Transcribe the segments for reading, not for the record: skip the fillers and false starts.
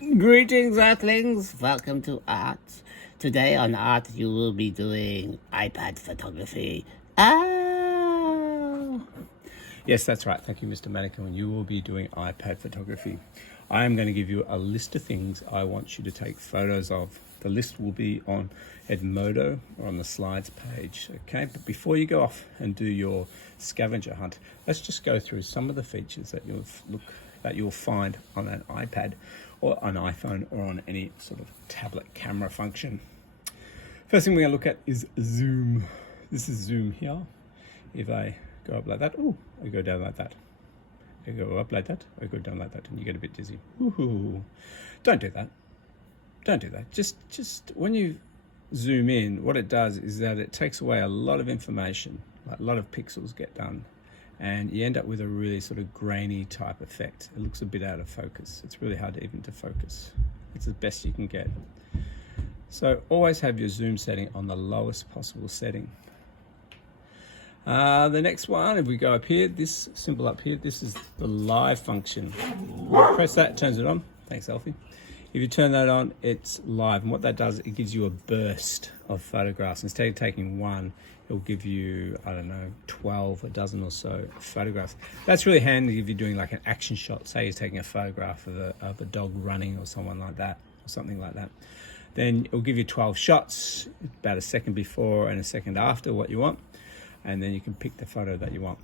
Greetings, Earthlings! Welcome to Art. Today on Art, you will be doing iPad photography. Ah! Yes, that's right. Thank you, Mr. Mannequin. You will be doing iPad photography. I am going to give you a list of things I want you to take photos of. The list will be on Edmodo or on the slides page, okay? But before you go off and do your scavenger hunt, let's just go through some of the features that you'll find on an iPad or an iPhone or on any sort of tablet camera function. First thing we're going to look at is zoom. This is zoom here. If I go up like that, I go down like that. I go up like that, I go down like that, and you get a bit dizzy. Ooh. Don't do that. Don't do that. Just when you zoom in, what it does is that it takes away a lot of information. Like a lot of pixels get done, and you end up with a really sort of grainy type effect. It looks a bit out of focus. It's really hard even to focus. It's the best you can get. So always have your zoom setting on the lowest possible setting. The next one, if we go up here, this symbol up here, this is the live function. Press that, turns it on. Thanks, Alfie. If you turn that on, it's live. And what that does, it gives you a burst of photographs. Instead of taking one, it'll give you, 12, a dozen or so photographs. That's really handy if you're doing like an action shot. Say you're taking a photograph of a dog running or someone like that, or something like that. Then it'll give you 12 shots, about a second before and a second after what you want. And then you can pick the photo that you want.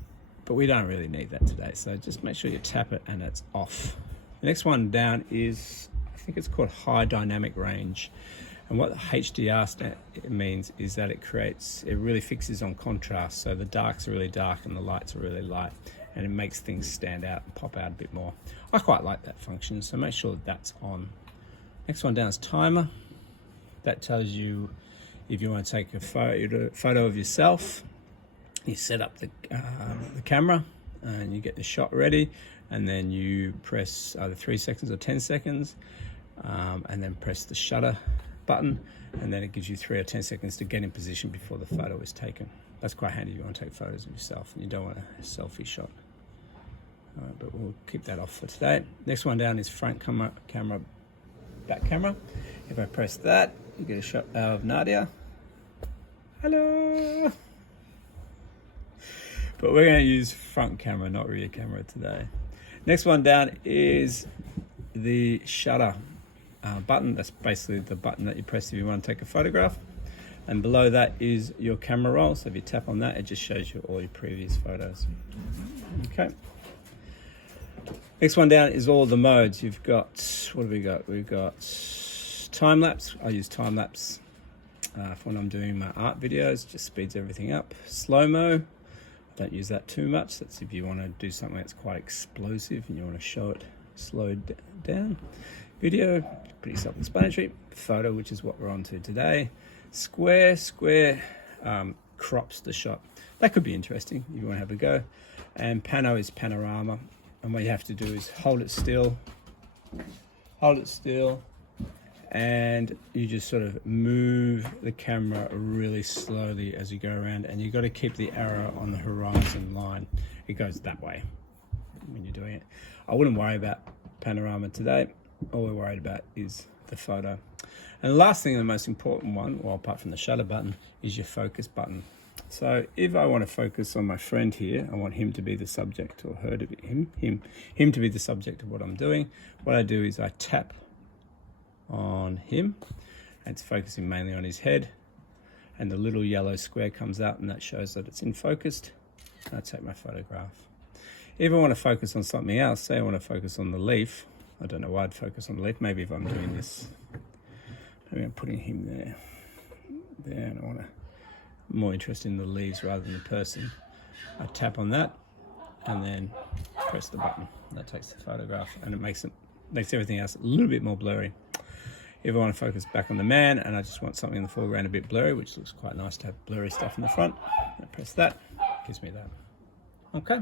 But we don't really need that today, so just make sure you tap it and it's off. The next one down is, I think it's called high dynamic range. And what HDR means is that it really fixes on contrast. So the darks are really dark and the lights are really light, and it makes things stand out and pop out a bit more. I quite like that function, so make sure that's on. Next one down is timer. That tells you if you want to take a photo of yourself. You set up the camera and you get the shot ready, and then you press either 3 seconds or 10 seconds, and then press the shutter button, and then it gives you 3 or 10 seconds to get in position before the photo is taken. That's quite handy if you want to take photos of yourself and you don't want a selfie shot. But we'll keep that off for today. Next one down is front camera, back camera. If I press that, you get a shot of Nadia. Hello. But we're going to use front camera, not rear camera today. Next one down is the shutter button. That's basically the button that you press if you want to take a photograph. And below that is your camera roll. So if you tap on that, it just shows you all your previous photos. Okay. Next one down is all the modes. You've got, what have we got? We've got time lapse. I use time lapse for when I'm doing my art videos. Just speeds everything up. Slow-mo. Don't use that too much. That's if you want to do something that's quite explosive and you want to show it slowed down. Video, pretty self-explanatory. Photo, which is what we're on to today. Square crops the shot. That could be interesting if you want to have a go. And pano is panorama. And what you have to do is hold it still, and you just sort of move the camera really slowly as you go around, and you've got to keep the arrow on the horizon line. It goes that way when you're doing it. I wouldn't worry about panorama today. All we're worried about is the photo. And the last thing, the most important one, well, apart from the shutter button, is your focus button. So if I want to focus on my friend here, I want him to be the subject, or her to be him to be the subject of what I'm doing. What I do is I tap on him, and it's focusing mainly on his head, and the little yellow square comes out, and that shows that it's in focused, and I take my photograph. If I want to focus on something else, say I want to focus on the leaf, I don't know why I'd focus on the leaf. Maybe if I'm doing this, maybe I'm putting him there, and I want to more interested in the leaves rather than the person. I tap on that and then press the button. That takes the photograph, and it makes everything else a little bit more blurry. If I want to focus back on the man and I just want something in the foreground a bit blurry, which looks quite nice to have blurry stuff in the front, I press that, gives me that. Okay,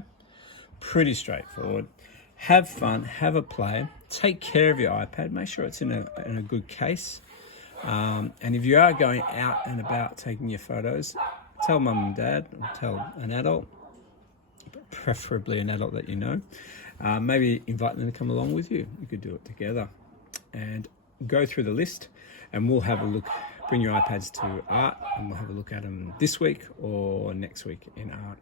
pretty straightforward. Have fun, have a play, take care of your iPad, make sure it's in a good case. And if you are going out and about taking your photos, tell mum and dad, or tell an adult, preferably an adult that you know. Maybe invite them to come along with you. You could do it together. and go through the list, and we'll have a look. Bring your iPads to art, and we'll have a look at them this week or next week in art.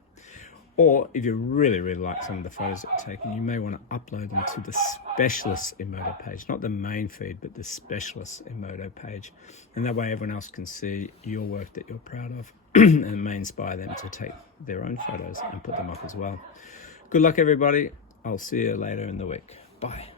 Or if you really, really like some of the photos that are taken, you may want to upload them to the specialist Emoto page, not the main feed, but the specialist Emoto page. And that way everyone else can see your work that you're proud of and it may inspire them to take their own photos and put them up as well. Good luck, everybody. I'll see you later in the week. Bye.